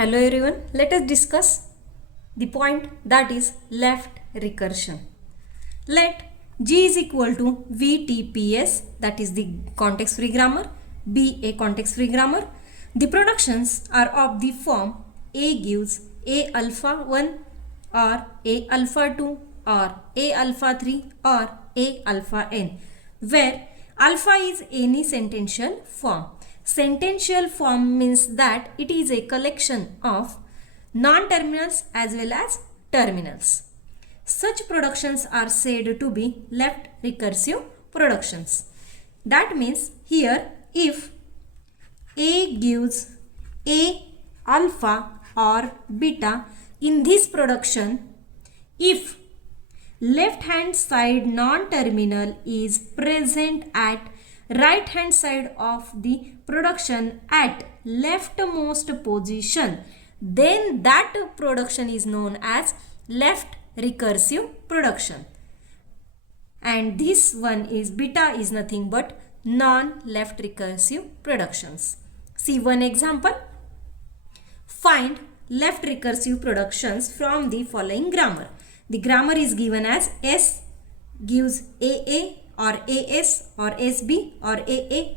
Hello everyone, let us discuss the point that is left recursion. Let G is equal to VTPS, that is the context free grammar, be a context free grammar. The productions are of the form A gives A alpha 1 or A alpha 2 or A alpha 3 or A alpha n, where alpha is any sentential form. Sentential form means that it is a collection of non-terminals as well as terminals. Such productions are said to be left recursive productions. That means here if A gives A alpha or beta in this production, if left hand side non-terminal is present at right hand side of the production at leftmost position, then that production is known as left recursive production. And this one is beta is nothing but non-left recursive productions. See one example. Find left recursive productions from the following grammar. The grammar is given as S gives AA or AS or SB or AA.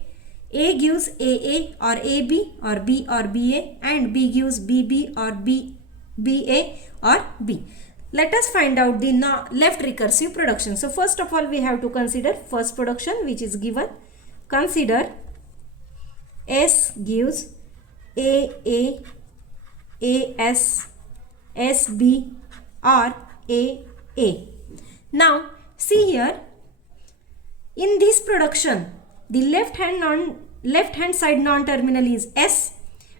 A gives AA or AB or B or BA, and B gives BB or BA or B. Let us find out the left recursive production. So first of all we have to consider first production which is given. Consider S gives AA, AS, SB or AA. Now see here, in this production the left hand side non-terminal is S,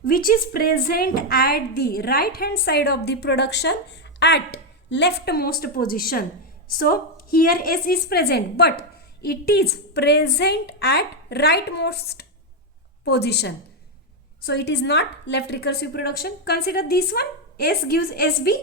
which is present at the right hand side of the production at leftmost position. So here S is present, but it is present at rightmost position. So it is not left recursive production. Consider this one, S gives SB.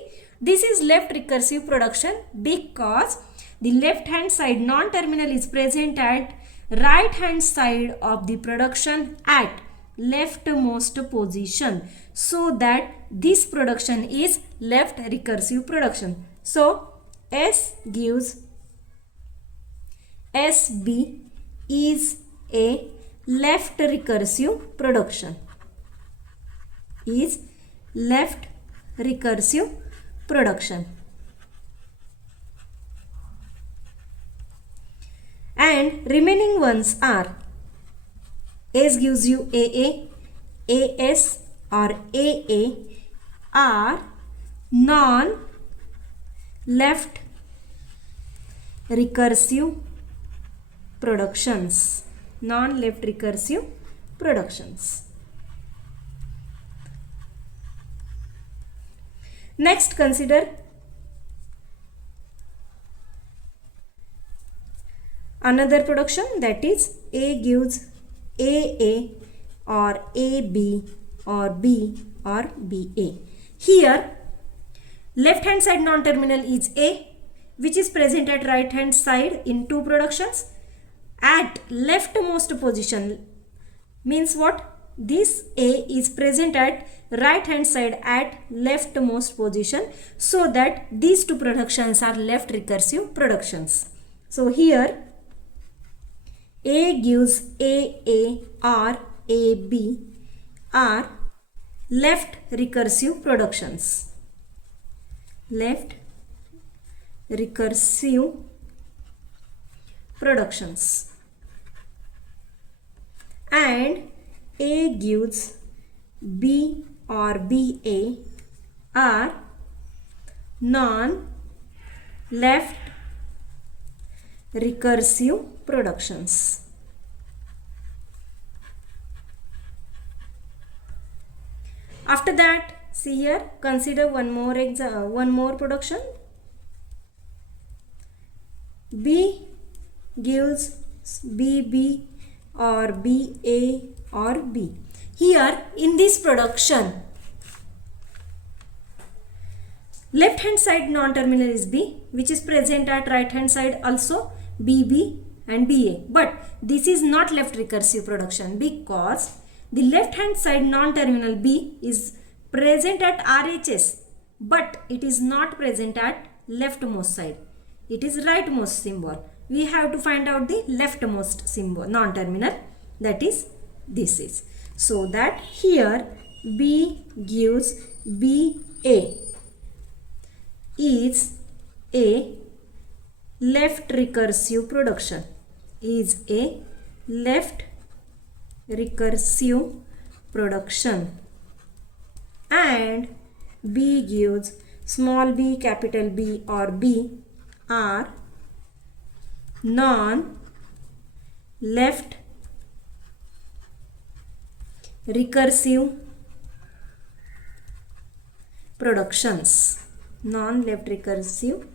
This is left recursive production because the left hand side non-terminal is present at right hand side of the production at leftmost position, so that this production is left recursive production. So S gives SB is a left recursive production, is left recursive production. And remaining ones are S gives you AA, AS or AA are non-left recursive productions. Non-left recursive productions. Next consider another production, that is A gives AA or AB or B or BA. Here left hand side non-terminal is A, which is present at right hand side in two productions at leftmost position. Means what? This A is present at right hand side at leftmost position, so that these two productions are left recursive productions. So here A gives AA or AB are left recursive productions. Left recursive productions. And A gives B or BA are non-left recursive productions. After that, see here, consider one more production. B gives BB or BA or B. Here in this production, left hand side non-terminal is B, which is present at right hand side also BB and BA. But this is not left recursive production because the left hand side non-terminal B is present at RHS, but it is not present at leftmost side. It is rightmost symbol. We have to find out the leftmost symbol, non-terminal, that is this is. So that here B gives BA is a left recursive production, is a left recursive production, and B gives small b, capital B or B are non-left recursive productions, non-left recursive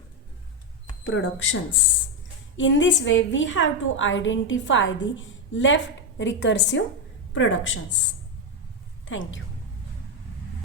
productions. In this way, we have to identify the left recursive productions. Thank you.